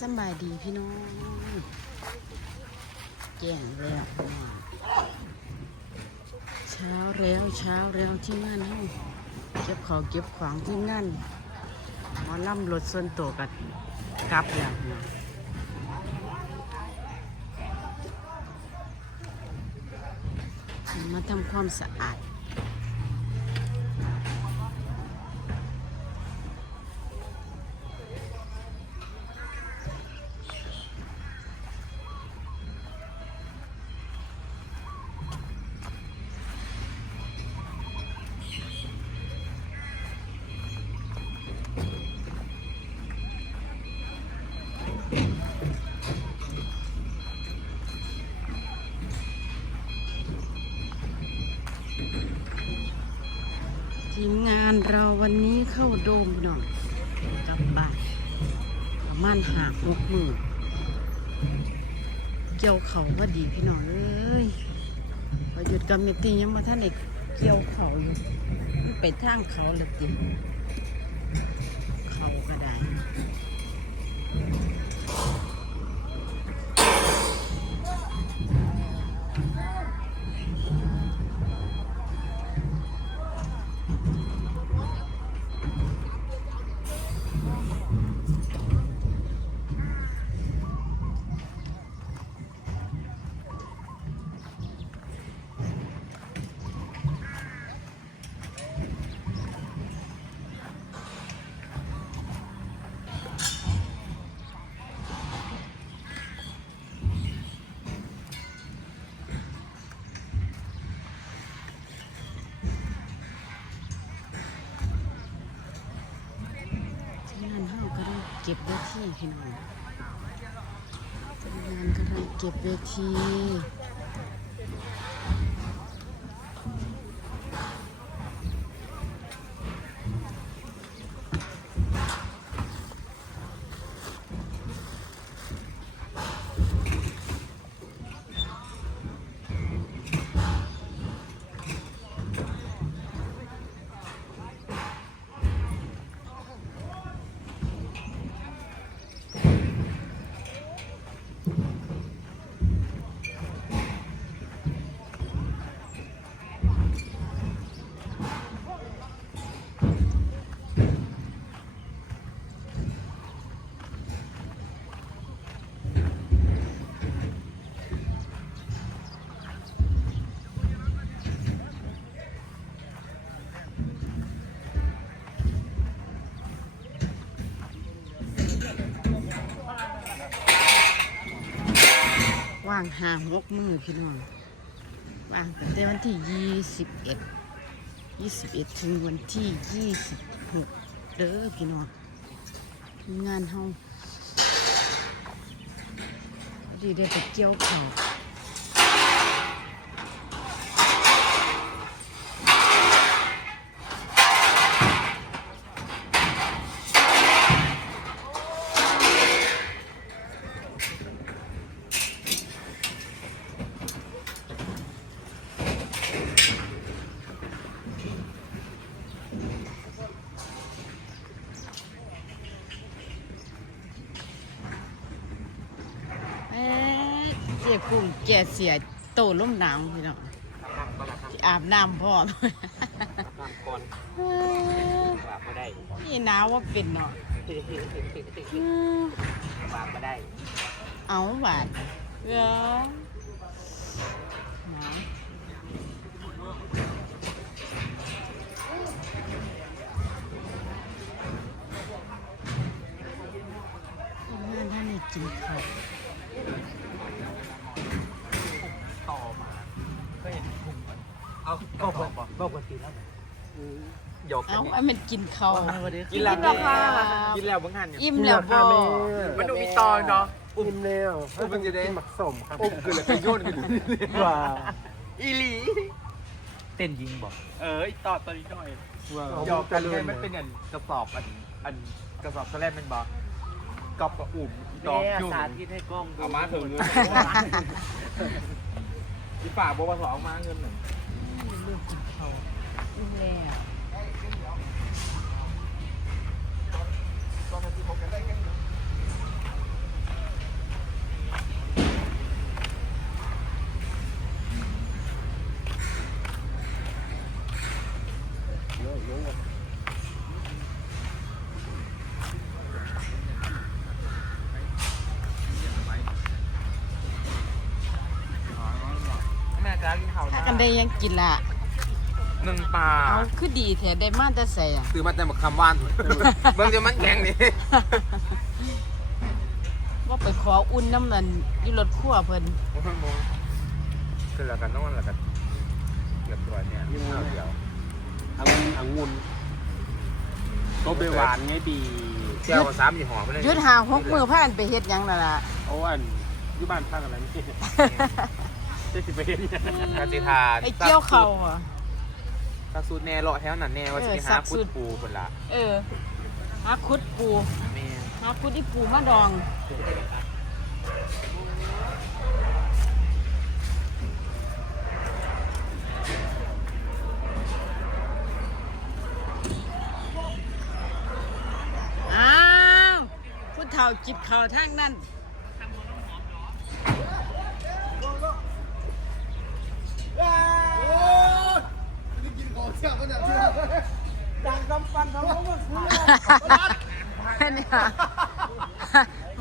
สบายดีพี่น้องแจ้งแล้วพี่น้องเช้าแล้วเช้าแล้วที่งานเฮาเก็บของเก็บของที่งานหมอล่ำรถส่วนตัวกับกลับแล้วน้องมาทำความสะอาด ทีมงานเราวันนี้เข้าโดมหน่อยกับบ้านประมาณหาหกหมื่นเกี่ยวเขาว่าดีพี่น้องเอ้ยพอหยุดกำเมตียังมาท่านเอกเกี่ยวเขาอยู่มันไปทางเขาเละติ ก็บเวทีพี่น้องทีมงานกำลังเก็บเวทีางหาหกมือพี่น้องว่างตั้งแต่วันที่ยี่สิบเอ็ดยี่สิบเอ็ดถึงวันที่ยี่สิบหกเด้อพี่น้องงานเฮาดีได้ไปเกี่ยวเขาวเอ๊ะเจ๊ กุ้งแกเสียโตล้มหนาวพี่น้องอาบน้ำพร้อมน้ำก่อนฝากมาได้นี่หนาวว่าเป็นเนาะอืมฝากมาได้ เอาบาดเออหนาวงานท่านนี่กินข้าว เอาก็ปกก็ปกติแล้วหยอกกัเอานไอ้มันกินข้าวกินแล้วกินแล้วค่ะ กินแล้วบางงานเนี่ยอิ่มแล้วบ่มันดูมีตอนเนาะ อุ้มกินเร็วอุ้มมันจะได้ หมักสมครับอุ้มคือแล้วก็โยนกันว้าอีหลีเต้นยิงบอกเออต่อตอนนี้หน่อยว้าหยอกกันเลยมันเป็นอันกระสอบอันอันกระสอบแสลมเป็นบอกับกับอุ่มดอกยุ่งสาธิตให้กล้องดูเอามาเถอะเงินที่ฝากบอกว่าขอเอามาเงินหน่อย ริ่มกินเขาอิ่มแล้วม่กินเขาถ้ากันได้ยังกินละ หนึ่งปลาเอาคือดีแท้ได้มาแต่ใส่อะซื้อมาแต่หมกคำว่านเบิ่งจะมันแข็งนี่ว่าไปขออุ่นน้ำมันอยู่รถครัวเพิ่นคือแล้วกันต้องแล้วกันเกือบตัวเนี่ยยิ่งเอาเดียวอังอังุนก็ไปหวานไงปีเที่ยวสามยี่ห้อไปเลยหยุดหาหกมือพากันไปเฮ็ดหยังนั่นล่ะเอาอันอยู่บ้านพักอะไรนี่จะสิไปเห็นเนี่ยกติทานไปเกี่ยวเขาอะ สักสูตรแน่เลาะแถวนั้นแน่ว่าสิไปเออหาสักพุสูทตรปูคนละเออหาคุดปูแม่หาคุดที่ปูมาดองอ้าวผู้เฒ่าจิบเข่าวทางนั้น เนี่ย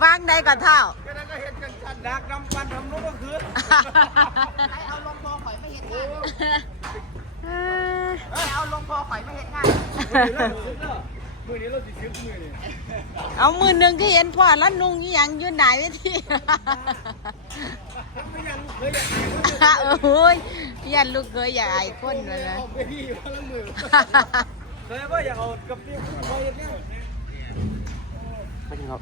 วางใดก่อนเท่าดักน้ำปันทำลูกก็คือเอาลงพอข่อยไม่เห็นงานเอาลงพอข่อยไม่เห็นง่ายมือนี้เราสิซื้อมือนี่เอามือหนึ่งก็เห็นพ่อแล้วนุ่งอหยังอยืนไหนเวทีไม่ยังเคยอยากโอ้ยยันลูกเคยอยากอายคนเลยนะ ไปที่พลังมือเคยว่าอยากเอากับพี่คอยเนี่ยไม่จริงครับ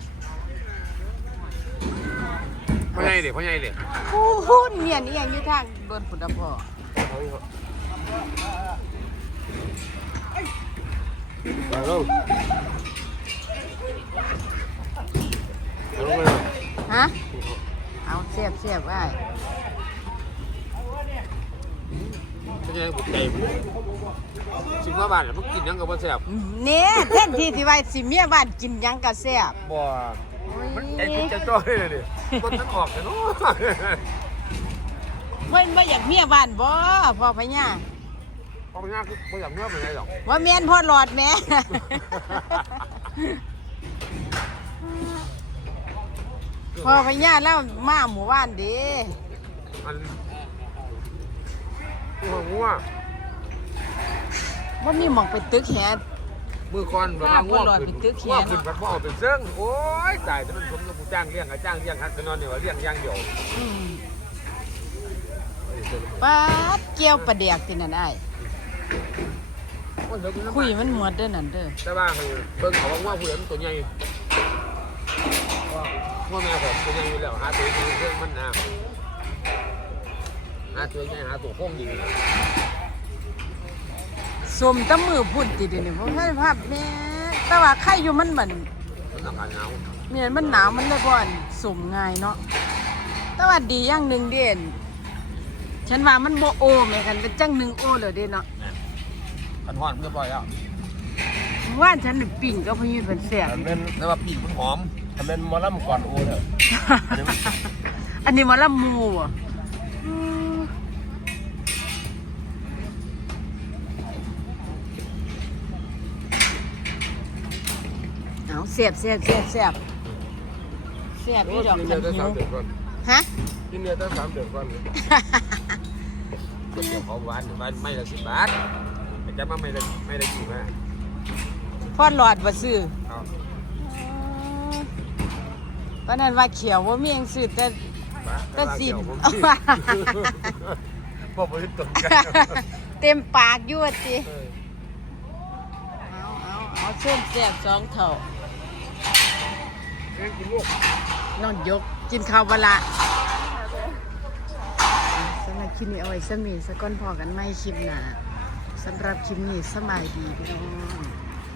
พ่อใหญ่เด็กพ่อใหญ่เด็กพูพูดเมียนอหยังอยู่ทางบนผุดพ่อเอาลงเอาลงเลยฮะเอาเสียบเสียบไว้ พ่อใหญ่บุกใจชิมว่าบ้านแล้วมันกินยังกับบ่แซ่บเนี่ยแท่นที่ที่ไว้สิเมียบ้านกินหยังก็แซ่บบ่โอ้ยมันไอ้กินจะจ้อยเลยดิคนมันออกกันเนาะเพิ่นบ่อยากเมียบ้านบ่พ่อพญาเพราะมันยากคือบ่อยากเนื้อเป็นไรหรอกว่าแม่นพ่อหลอดแหม่ พ่อพญาแล้วมาหมู่บ้านเดิมัน หัวงัวว่ามีหมองไปตึกแหด มือก่อนแบบว่าง่วงหลอดขึ้นไปตึกแขนง่วงขึ้นพัดพ่อเป็นเซิงโอ้ยตายแต่มันผมกับผู้จ้างเลี้ยงกับจ้างเลี้ยงฮัทจะนอนเนี่ยว่าเลี้ยงอย่างเดียวอืมป๊าดเกี่ยวประเดียกที่นั่นได้คุยมันหมดเด้อนั่นเด้อแต่ว่าคือเบิ่งเขาว่าง่วงผู้ใหญ่มันตัวใหญ่ง่วงแม่ผมตัวใหญ่อยู่แล้วหาตัวใหญ่เรื่องมันนะ หาตัวใหญ่หาตัวโค้งดีสมแตะมือพุ่นติดนี่ผมให้ภาพแม่แต่ว่าไข่อยู่มันเหมือนมันหนักหนาวเนี่ยมันหนาวมันเลยบ่อนสมง่ายเนาะแต่ว่าดีอย่างหนึ่งเด่นฉันว่ามันบ่โอแม่กันเป็นจังหนึ่งโอเลยเด่นเนาะมันหอนเรียบร้อยแล้วว่านฉันน่ะปิ่งก็พยืนเป็นเสียทำเป็นแต่ว่าปีกมันหอมทำเป็นมอลล่ำก่อนโอ้เถอะอันนี้มาละมูอะอืมเอาเสียบเสียบเสียบเสียบเสียบพี่ดอกกินคัเนื้นอตั้งหิสาวมเดือนก่อนฮะกินเนื้อตั้งสามเดือนก่อนก๋วยเตี๋ยวของหวานหวานไม่ละสิบบาทแต่จะมาไม่ได้ไม่ได้กี่มาพ่อหลอดบ่ซื้อเอาตอนนั้นว่าเขียวว่ามีหยังซื้อแต่ก็สิบบ่บ่ได้ตรงกันเต็มปากอยู่ว่าติเอาเอาเอาเส้นเสียบสองเท่าเอ้ยกินลูก นอนยกกินข้าวบละสำหรับคลิปนี้เอาไว้สมีสก้อนพอกันไม่คลิปหนาสำหรับคลิปนี้สบายดีพี่น้อง